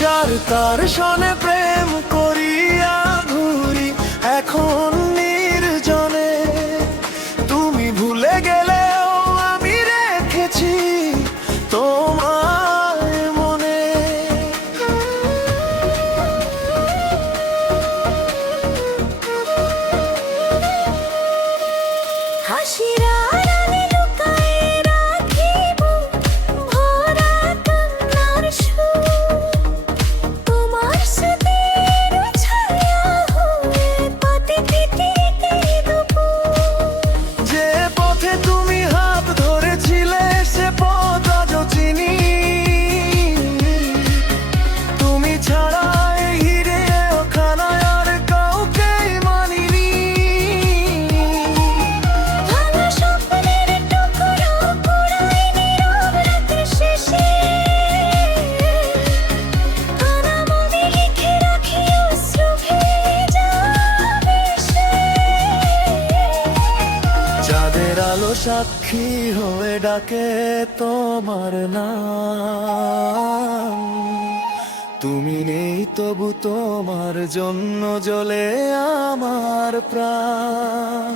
যার তার সনে প্রেম করিয়া ঘুরি এখন নির্জনে, তুমি ভুলে গেলেও আমি রেখেছি তোমায় মনে। হাসিরা আড়ালে লুকায়ে রাখিব ভরা কান্নার সুর, তোমার স্মৃতির ছায়া হয়ে প্রতিটি দুপুর। যে পথে তুমি হাত ধরেছিলে সে পথ আজও চিনি, তুমি ছাড়া এই হিরে ওখানায় আর কাউকেই মানিনি। ভাঙা স্বপ্নের টুকরো কুড়ায় নীরব রাতের শেষে, কানা মনে লিখে রাখি অশ্রু ভেজা বেশে। চাঁদের আলো সাক্ষী হয়ে ডাকে তোমার নাম, তুমি নেই তবু তোমার জন্য জ্বলে আমার প্রাণ।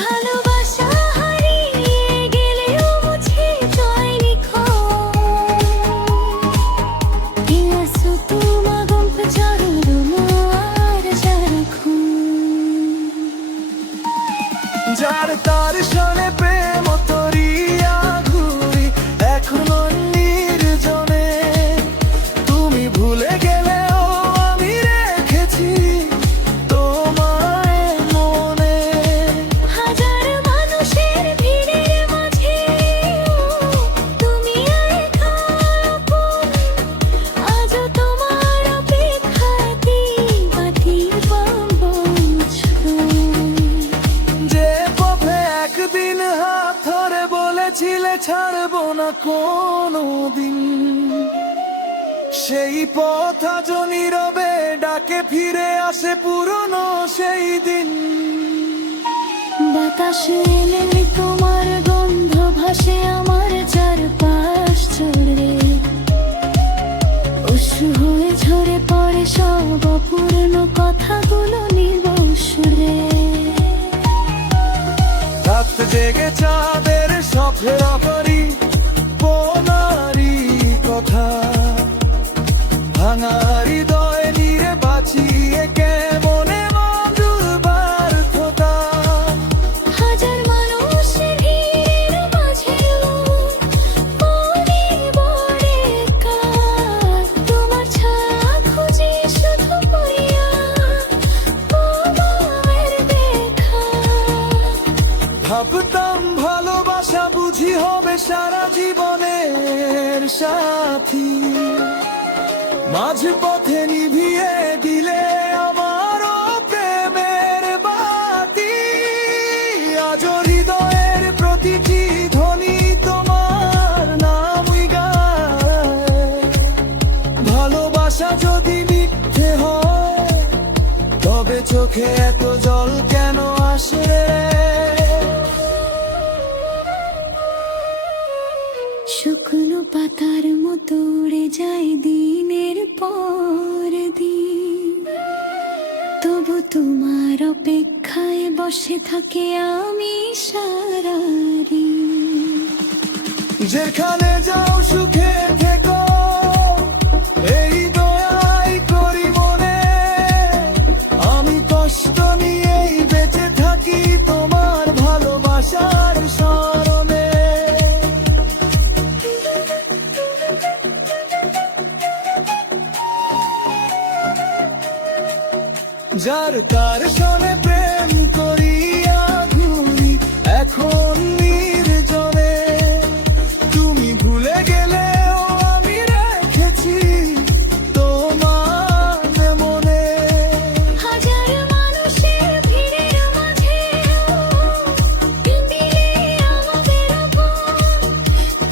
ভালোবাসা হারিয়ে গেলেও মুছে যায়নি ক্ষণ, ইয়াসু তোমা গল্প জারুর মার জারখুন। যার তার সনে প্রেম তরিয়া ঘুরি এখনো নির্জনে, তুমি ভুলে গেলেও আমি রেখেছি তোমায় মনে। হাজার মানুষের ভিড়ের মাঝে তুমি একা আপন, আজও তোমার অপেক্ষায় দিবা বছর। যে পথে একদিন হাত ধরে বলেছিলে ছাড়বো না কোনো দিন, সেই পথ আজ নীরবে ডাকে ফিরে আসে পুরনো সেই দিন। বাতাস এলে তোমার গন্ধ ভাসে আমার চারপাশ জুড়ে, অশ্রু হয়ে ঝরে পড়ে সব অপূর্ণ কথাগুলো নির্বসুরে। রাত জেগে চাঁদের সফেরা করি বোনারি কথা, ভাঙা হৃদয় নিয়ে বাঁচিয়ে কেমনে মধুর ব্যর্থতা। হাজার মানুষের ভিড়ের মাঝেও মনে পড়ে কার, তোমার ছায়া খুঁজে শুধু পড়িয়া তোমার দেখা। ভাবতাম ভালোবাসা বুঝি হবে সারা জীবনের সাথী, মাঝ পথে নিভিয়ে দিলে আমার প্রেমের বাতি। আজ হৃদয়ের প্রতিটি ধ্বনি তোমার নামই গায়, ভালোবাসা যদি মিথ্যে হয় তবে চোখে এত জল কেন আসে? শুকনো পাতার মতো উড়ে যায় দিনের পর দিন, তবু তোমার অপেক্ষায় বসে থাকে আমি সারাদিন। যেখানে যাও সুখে থেকো এই দয়াই করি মনে, আমি কষ্ট নিয়েই বেঁচে থাকি তোমার ভালোবাসার স্মরণে। যার তার সনে প্রেম করিয়া ঘুরি এখন নির্জনে, তুমি ভুলে গেলেও আমি রেখেছি তোমার মনে। হাজার মানুষের ভিড়ের মাঝেও দিলে আমাদের আপন,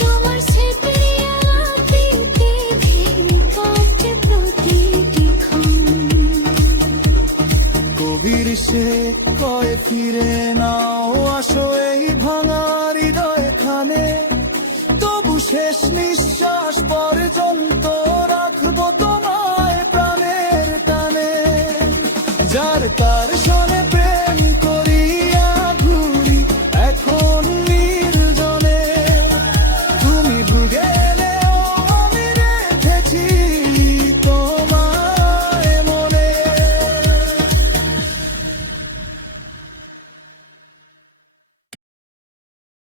তোমার স্মৃতি আঁকিতে ভেঙে কাটে প্রতি শেষ নিঃশ্বাস